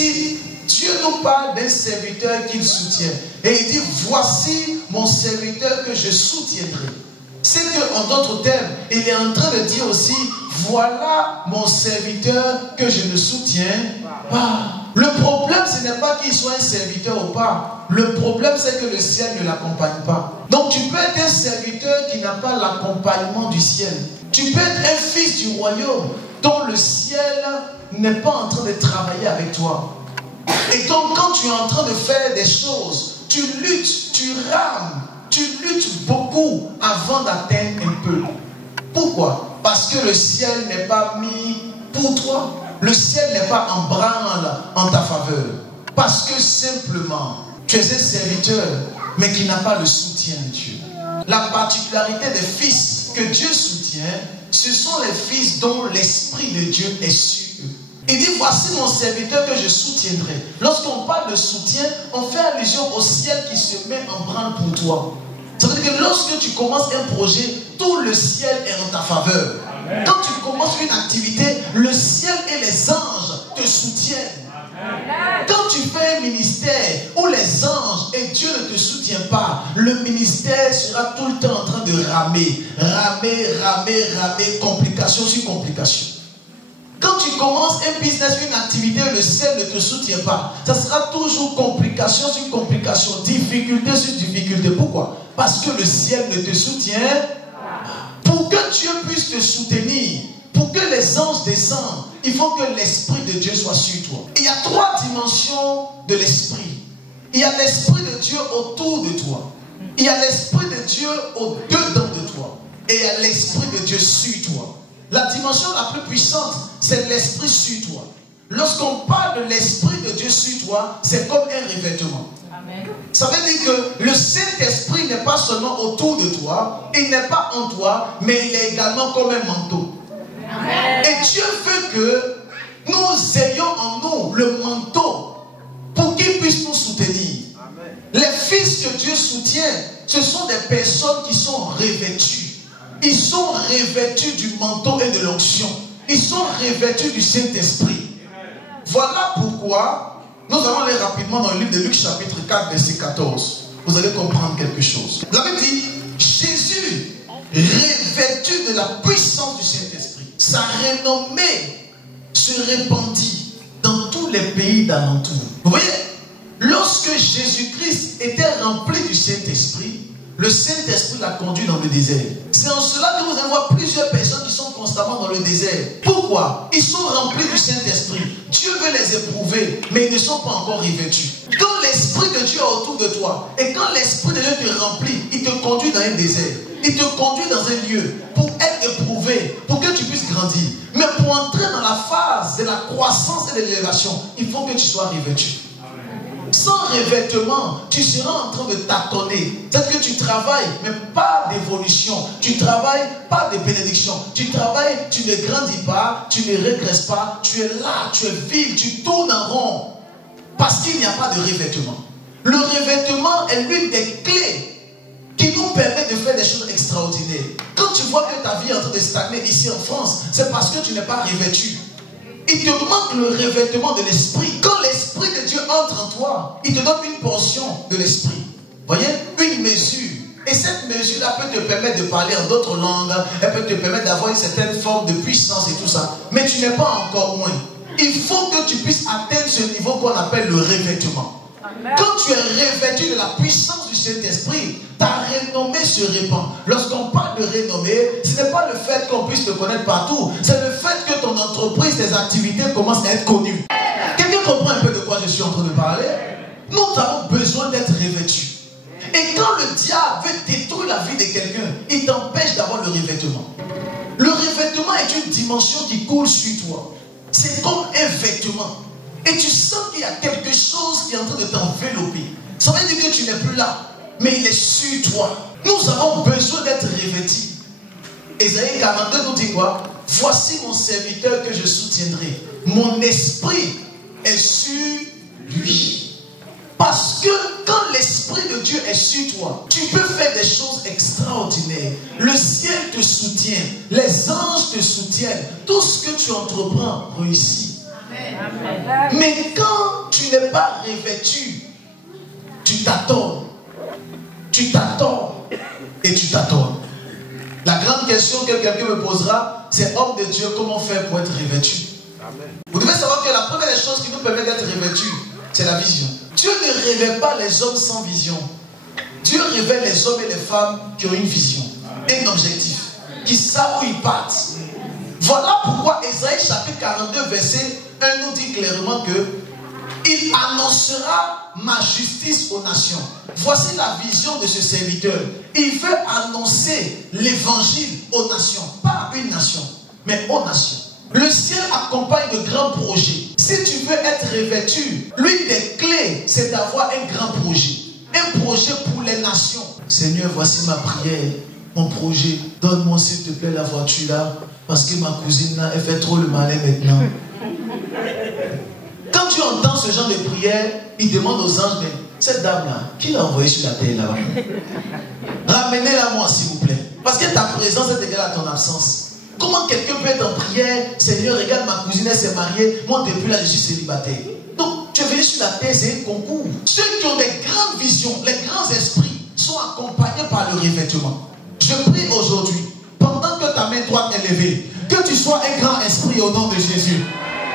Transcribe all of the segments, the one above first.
Ici, Dieu nous parle d'un serviteur qu'il soutient. Et il dit, voici mon serviteur que je soutiendrai. C'est qu'en d'autres termes, il est en train de dire aussi, voilà mon serviteur que je ne soutiens pas. Le problème, ce n'est pas qu'il soit un serviteur ou pas. Le problème, c'est que le ciel ne l'accompagne pas. Donc tu peux être un serviteur qui n'a pas l'accompagnement du ciel. Tu peux être un fils du royaume dont le ciel n'est pas en train de travailler avec toi. Et donc quand tu es en train de faire des choses, tu luttes, tu rames, tu luttes beaucoup avant d'atteindre un peu. Pourquoi? Parce que le ciel n'est pas mis pour toi. Le ciel n'est pas en branle en ta faveur. Parce que simplement, tu es un serviteur, mais qui n'a pas le soutien de Dieu. La particularité des fils que Dieu soutient, ce sont les fils dont l'Esprit de Dieu est sur eux. Il dit, voici mon serviteur que je soutiendrai. Lorsqu'on parle de soutien, on fait allusion au ciel qui se met en branle pour toi. Ça veut dire que lorsque tu commences un projet, tout le ciel est en ta faveur. Amen. Quand tu commences une activité, le ciel et les anges te soutiennent. Amen. Quand tu fais un ministère où les anges et Dieu ne te soutiennent pas, le ministère sera tout le temps en train de ramer, complication sur complication. Quand tu commences un business, une activité, le ciel ne te soutient pas. Ça sera toujours complication sur complication, difficulté sur difficulté. Pourquoi? Parce que le ciel ne te soutient pas. Pour que Dieu puisse te soutenir, pour que les anges descendent, il faut que l'Esprit de Dieu soit sur toi. Il y a 3 dimensions de l'Esprit. Il y a l'Esprit de Dieu autour de toi. Il y a l'Esprit de Dieu au-dedans de toi. Et il y a l'Esprit de Dieu sur toi. La dimension la plus puissante, c'est l'Esprit sur toi. Lorsqu'on parle de l'Esprit de Dieu sur toi, c'est comme un revêtement. Amen. Ça veut dire que le Saint-Esprit n'est pas seulement autour de toi, il n'est pas en toi, mais il est également comme un manteau. Amen. Et Dieu veut que nous ayons en nous le manteau pour qu'il puisse nous soutenir. Amen. Les fils que Dieu soutient, ce sont des personnes qui sont revêtues. Ils sont revêtus du manteau et de l'onction. Ils sont revêtus du Saint-Esprit. Voilà pourquoi nous allons aller rapidement dans le livre de Luc chapitre 4 verset 14. Vous allez comprendre quelque chose. La Bible dit, Jésus revêtu de la puissance du Saint-Esprit, sa renommée se répandit dans tous les pays d'alentour. Vous voyez, lorsque Jésus-Christ était rempli du Saint-Esprit, le Saint-Esprit l'a conduit dans le désert. C'est en cela que vous allez voir plusieurs personnes qui sont constamment dans le désert. Pourquoi? Ils sont remplis du Saint-Esprit. Dieu veut les éprouver, mais ils ne sont pas encore revêtus. Quand l'Esprit de Dieu est autour de toi, et quand l'Esprit de Dieu te remplit, il te conduit dans un désert. Il te conduit dans un lieu pour être éprouvé, pour que tu puisses grandir. Mais pour entrer dans la phase de la croissance et de l'élévation, il faut que tu sois revêtu. Sans revêtement, tu seras en train de tâtonner. C'est-à-dire que tu travailles, mais pas d'évolution. Tu travailles, pas de bénédiction. Tu travailles, tu ne grandis pas, tu ne régresses pas. Tu es là, tu es vide, tu tournes en rond. Parce qu'il n'y a pas de revêtement. Le revêtement est l'une des clés qui nous permet de faire des choses extraordinaires. Quand tu vois que ta vie est en train de stagner ici en France, c'est parce que tu n'es pas revêtu. Il te manque le revêtement de l'Esprit. Quand l'Esprit de Dieu entre en toi, il te donne une portion de l'Esprit. Voyez, une mesure. Et cette mesure-là peut te permettre de parler en d'autres langues. Elle peut te permettre d'avoir une certaine forme de puissance et tout ça. Mais tu n'es pas encore loin. Il faut que tu puisses atteindre ce niveau qu'on appelle le revêtement. Quand tu es revêtu de la puissance du Saint-Esprit, ta renommée se répand. Lorsqu'on parle de renommée, ce n'est pas le fait qu'on puisse te connaître partout. C'est le fait que ton entreprise, tes activités commencent à être connues. Quelqu'un comprend un peu de quoi je suis en train de parler? Nous avons besoin d'être revêtus. Et quand le diable veut détruire la vie de quelqu'un, il t'empêche d'avoir le revêtement. Le revêtement est une dimension qui coule sur toi. C'est comme un vêtement. Et tu sens qu'il y a quelque chose qui est en train de t'envelopper. Ça veut dire que tu n'es plus là, mais il est sur toi. Nous avons besoin d'être revêtus. Ésaïe 42 nous dit quoi? Voici mon serviteur que je soutiendrai. Mon esprit est sur lui. Parce que quand l'Esprit de Dieu est sur toi, tu peux faire des choses extraordinaires. Le ciel te soutient, les anges te soutiennent. Tout ce que tu entreprends réussit. Amen. Mais quand n'es pas revêtu, tu t'attends. Tu t'attends et tu t'attends. La grande question que quelqu'un me posera, c'est homme de Dieu, comment faire pour être revêtu? Amen. Vous devez savoir que la première des choses qui nous permet d'être revêtus, c'est la vision. Dieu ne révèle pas les hommes sans vision. Dieu révèle les hommes et les femmes qui ont une vision, un objectif, qui savent où ils partent. Voilà pourquoi Ésaïe chapitre 42 verset 1 nous dit clairement que il annoncera ma justice aux nations. Voici la vision de ce serviteur. Il veut annoncer l'évangile aux nations. Pas à une nation, mais aux nations. Le ciel accompagne de grands projets. Si tu veux être revêtu, l'une des clés, c'est d'avoir un grand projet. Un projet pour les nations. Seigneur, voici ma prière, mon projet. Donne-moi s'il te plaît la voiture là, parce que ma cousine là, elle fait trop le malin maintenant. Quand tu entends ce genre de prière, il demande aux anges, mais cette dame-là, qui l'a envoyée sur la terre là-bas? Ramenez-la moi, s'il vous plaît. Parce que ta présence est égale à ton absence. Comment quelqu'un peut être en prière? Seigneur, regarde, ma cousine, elle s'est mariée. Moi, depuis là, je suis célibataire. Donc, tu es venu sur la terre, c'est un concours. Ceux qui ont des grandes visions, les grands esprits, sont accompagnés par le revêtement. Je prie aujourd'hui, pendant que ta main droite est levée, que tu sois un grand esprit au nom de Jésus.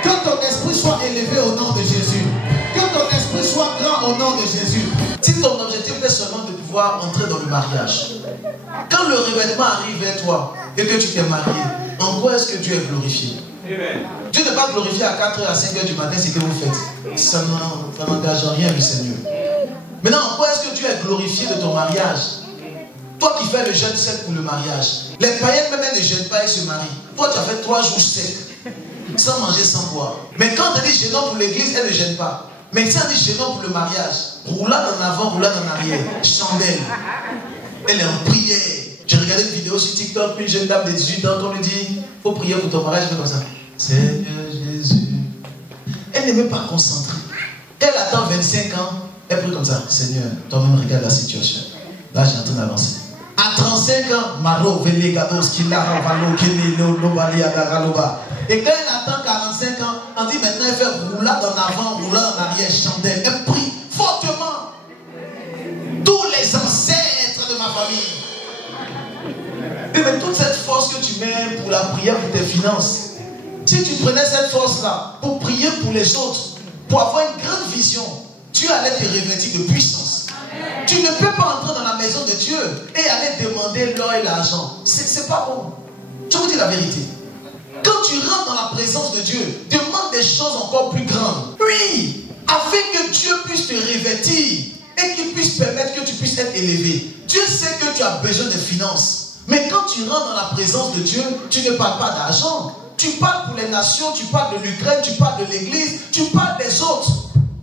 Que ton esprit soit élevé au nom de Jésus. Que ton esprit soit grand au nom de Jésus. Si ton objectif est seulement de pouvoir entrer dans le mariage, quand le revêtement arrive vers toi et que tu t'es marié, en quoi est-ce que Dieu est glorifié? Dieu n'est pas glorifié à 4h, à 5h du matin, c'est ce que vous faites. Ça n'engage rien le Seigneur. Maintenant, en quoi est-ce que Dieu est glorifié de ton mariage? Toi qui fais le jeûne sec pour le mariage. Les païens même ne jeûnent pas et se marient. Toi tu as fait 3 jours secs. Sans manger, sans boire. Mais quand on dit gênant pour l'église, elle ne gêne pas. Mais si on dit gênant pour le mariage, roulade en avant, roulade en arrière, chandelle. Elle est en prière. J'ai regardé une vidéo sur TikTok, une jeune dame de 18 ans, on lui dit, il faut prier pour ton mariage, elle fait comme ça. Seigneur Jésus. Elle n'est même pas concentrée. Elle attend 25 ans, elle prie comme ça. Seigneur, toi-même regarde la situation. Là, j'ai en train d'avancer. À 35 ans, Maro, Velegados, Kilara, Valo, Kelilo, Novalia, Garaloba. Et quand elle attend 45 ans, on dit maintenant elle fait roulade en avant, roulade en arrière, chandelle. Elle prie fortement. Tous les ancêtres de ma famille. Et mais toute cette force que tu mets pour la prière, pour tes finances, si tu prenais cette force-là pour prier pour les autres, pour avoir une grande vision, Dieu allait te revêtir de puissance. Tu ne peux pas entrer dans la maison de Dieu et aller demander l'or et l'argent. C'est pas bon. Je vous dis la vérité. Quand tu rentres dans la présence de Dieu, demande des choses encore plus grandes. Oui, afin que Dieu puisse te revêtir et qu'il puisse permettre que tu puisses être élevé. Dieu sait que tu as besoin de finances. Mais quand tu rentres dans la présence de Dieu, tu ne parles pas d'argent. Tu parles pour les nations, tu parles de l'Ukraine, tu parles de l'église, tu parles des autres.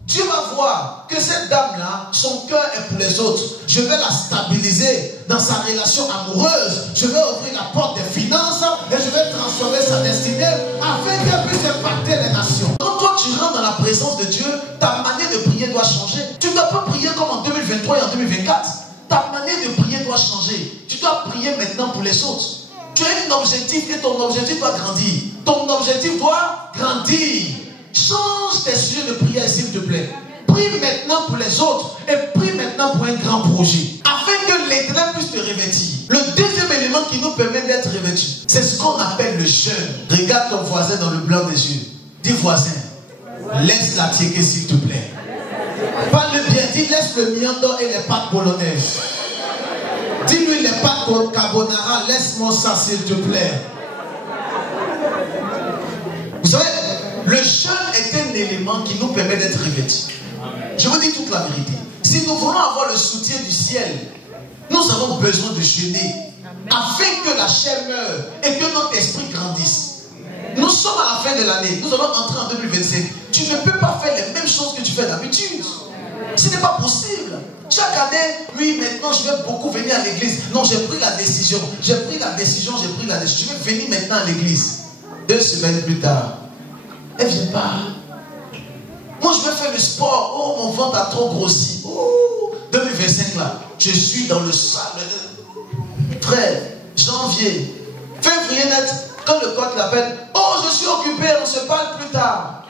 Dieu va voir que cette dame-là, son cœur est pour les autres. Je vais la stabiliser dans sa relation amoureuse. Je vais ouvrir la porte des finances et je vais transformer sa destinée afin qu'elle puisse impacter les nations. Quand toi tu rentres dans la présence de Dieu, ta manière de prier doit changer. Tu ne dois pas prier comme en 2023 et en 2024. Ta manière de prier doit changer. Tu dois prier maintenant pour les autres. Tu as un objectif et ton objectif doit grandir. Ton objectif doit grandir. Change tes sujets de prière, s'il te plaît. Prie maintenant pour les autres et prie maintenant pour un grand projet. Afin que l'Éternel puisse te revêtir. Le deuxième élément qui nous permet d'être revêtus, c'est ce qu'on appelle le jeûne. Regarde ton voisin dans le blanc des yeux. Dis voisin, laisse-la tiéquer, s'il te plaît. Parle bien, dis laisse le miando et les pâtes bolonaises. Dis-lui les pâtes carbonara, laisse-moi ça, s'il te plaît. Vous savez, le jeûne est un élément qui nous permet d'être revêtus. Je vous dis toute la vérité. Si nous voulons avoir le soutien du ciel, nous avons besoin de jeûner afin que la chair meure et que notre esprit grandisse. Nous sommes à la fin de l'année. Nous allons entrer en 2025. Tu ne peux pas faire les mêmes choses que tu fais d'habitude. Ce n'est pas possible. Chaque année, oui, maintenant je vais beaucoup venir à l'église. Non, j'ai pris la décision. J'ai pris la décision. Je vais venir maintenant à l'église. 2 semaines plus tard, elle ne vient pas. Moi, je vais faire le sport. Oh, mon ventre a trop grossi. Oh, 2025 là, je suis dans le sable. Frère, janvier, février net, quand le coq l'appelle, oh, je suis occupé, on se parle plus tard.